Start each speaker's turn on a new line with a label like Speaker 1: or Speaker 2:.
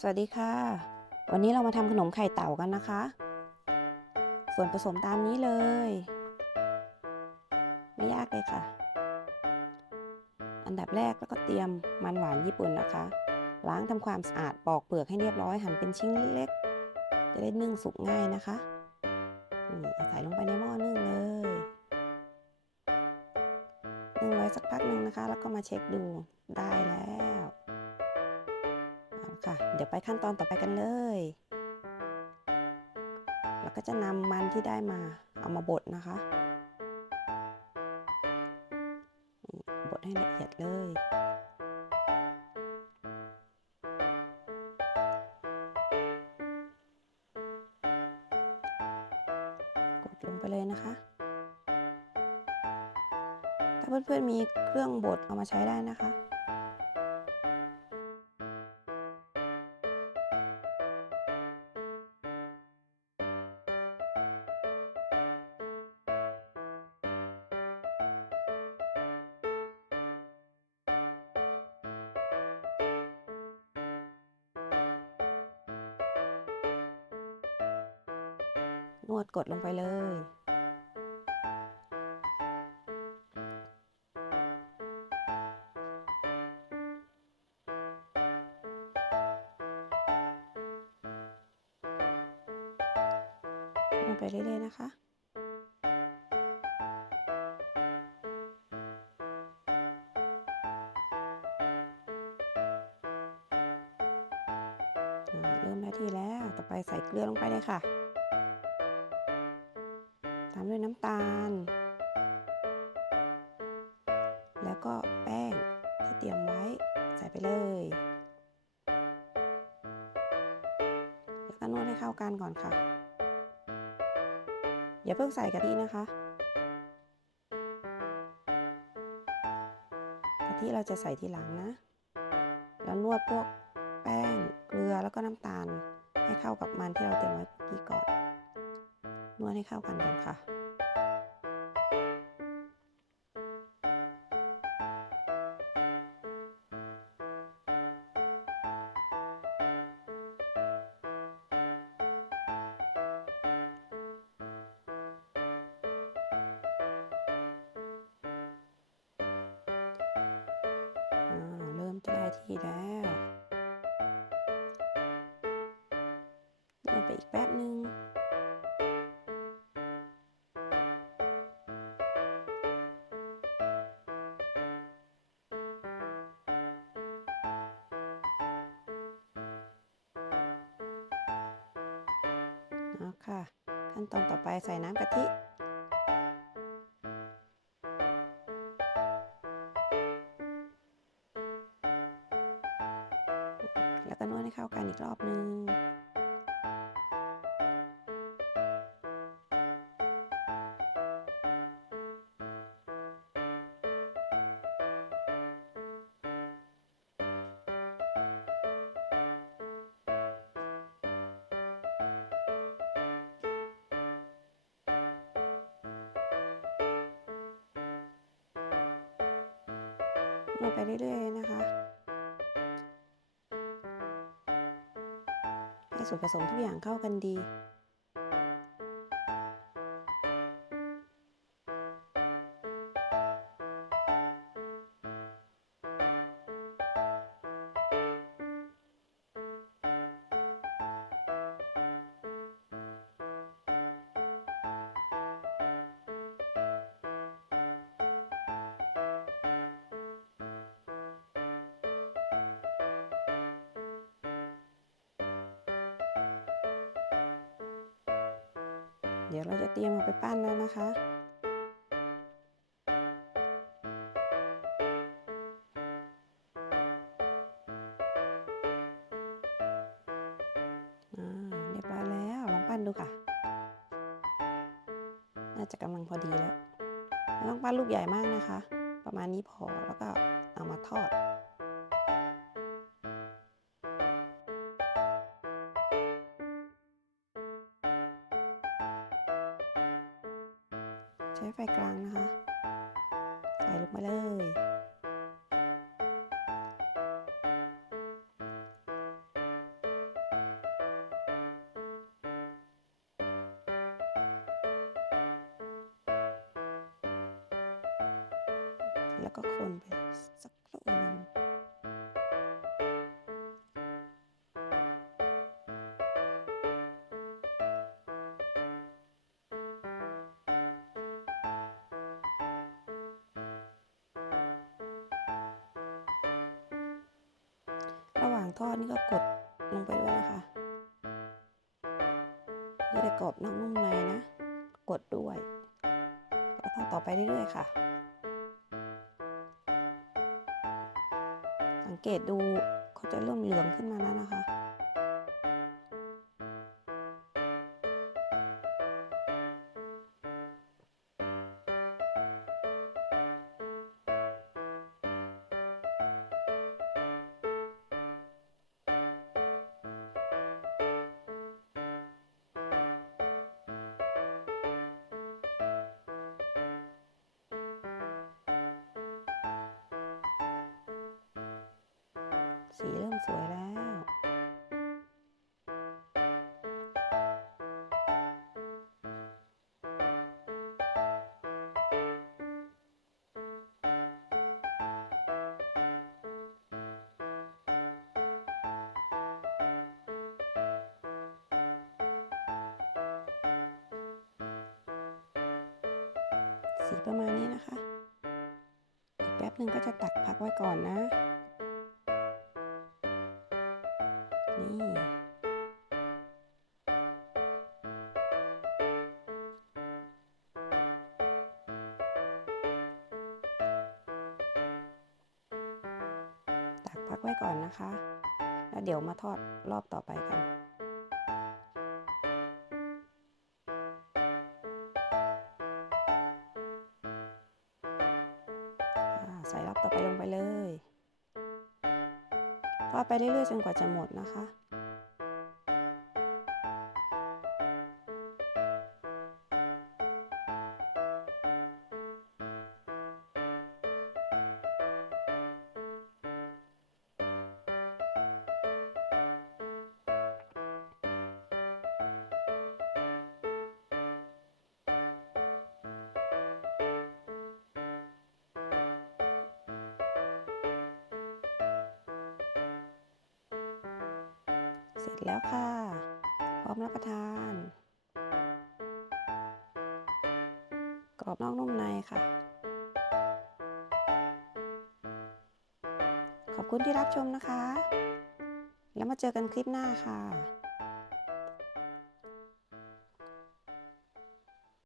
Speaker 1: สวัสดีค่ะ วันนี้เรามาทำขนมไข่เต่ากันนะคะ ส่วนผสมตามนี้เลย ไม่ยากเลยค่ะ อันดับแรกแล้วก็เตรียมมันหวานญี่ปุ่นนะคะ ล้างทำความสะอาดปอกเปลือกให้เรียบร้อยหั่นเป็นชิ้นเล็กๆจะได้นึ่งสุกง่ายนะคะนี่ใส่ลงไปในหม้อนึ่งเลยนึ่งไว้สักพักหนึ่งนะคะ แล้วก็มาเช็คดูได้แล้ว ค่ะ เดี๋ยวไปขั้นตอนต่อไปกันเลยแล้วก็จะนำมันที่ได้มาเอามาบดนะคะบดให้ละเอียดเลยกดลงไปเลยนะคะ ถ้าเพื่อนๆมีเครื่องบดเอามาใช้ได้นะคะ นวดกดลงไปเลย นวดไปเรื่อยๆนะคะเริ่มได้ที่แล้ว ต่อไปใส่เกลือลงไปเลยค่ะ ตามด้วยน้ำตาล แล้วก็แป้งที่เตรียมไว้ใส่ไปเลยแล้วก็นวดให้เข้ากันก่อนค่ะ อย่าเพิ่งใส่กะทินะคะกะทิเราจะใส่ทีหลังนะ แล้วนวดพวกแป้งเกลือแล้วก็น้ำตาลให้เข้ากับมันที่เราเตรียมไว้เมื่อกี้ก่อน นวดให้เข้ากันก่อนค่ะอ่าเริ่มจะได้ที่แล้วนวดไปอีกแป๊บหนึ่ง เอาค่ะ ขั้นตอนต่อไปใส่น้ำกะทิแล้วก็นวดให้เข้ากันอีกรอบนึง ลงไปเรื่อยๆนะคะ ให้ส่วนผสมทุกอย่างเข้ากันดี เดี๋ยวเราจะเตรียมเอาไปปั้นแล้วนะคะอ่าเรียบร้อยแล้ว ลองปั้นดูค่ะ น่าจะกำลังพอดีแล้ว ไม่ต้องปั้นลูกใหญ่มากนะคะ ประมาณนี้พอ แล้วก็เอามาทอด ใช้ไฟกลางนะคะ ใส่ลงไปเลย แล้วก็คนไปสักครู่นึง ระหว่างทอดนี่ก็กดลงไปด้วยนะคะนี่แต่กรอบนอกนุ่มในนะ กดด้วยแล้วทอดต่อไปเรื่อยๆค่ะ สังเกตดูเขาจะเริ่มเหลืองขึ้นมาแล้วนะคะ สีเริ่มสวยแล้ว สีประมาณนี้นะคะ อีกแป๊บหนึ่งก็จะตักพักไว้ก่อนนะ พักไว้ก่อนนะคะ แล้วเดี๋ยวมาทอดรอบต่อไปกันใส่รอบต่อไปลงไปเลย ทอดไปเรื่อยๆจนกว่าจะหมดนะคะ สร็จแล้วค่ะ พร้อมรับประทาน กรอบนอกนุ่มในค่ะ ขอบคุณที่รับชมนะคะ แล้วมาเจอกันคลิปหน้าค่ะ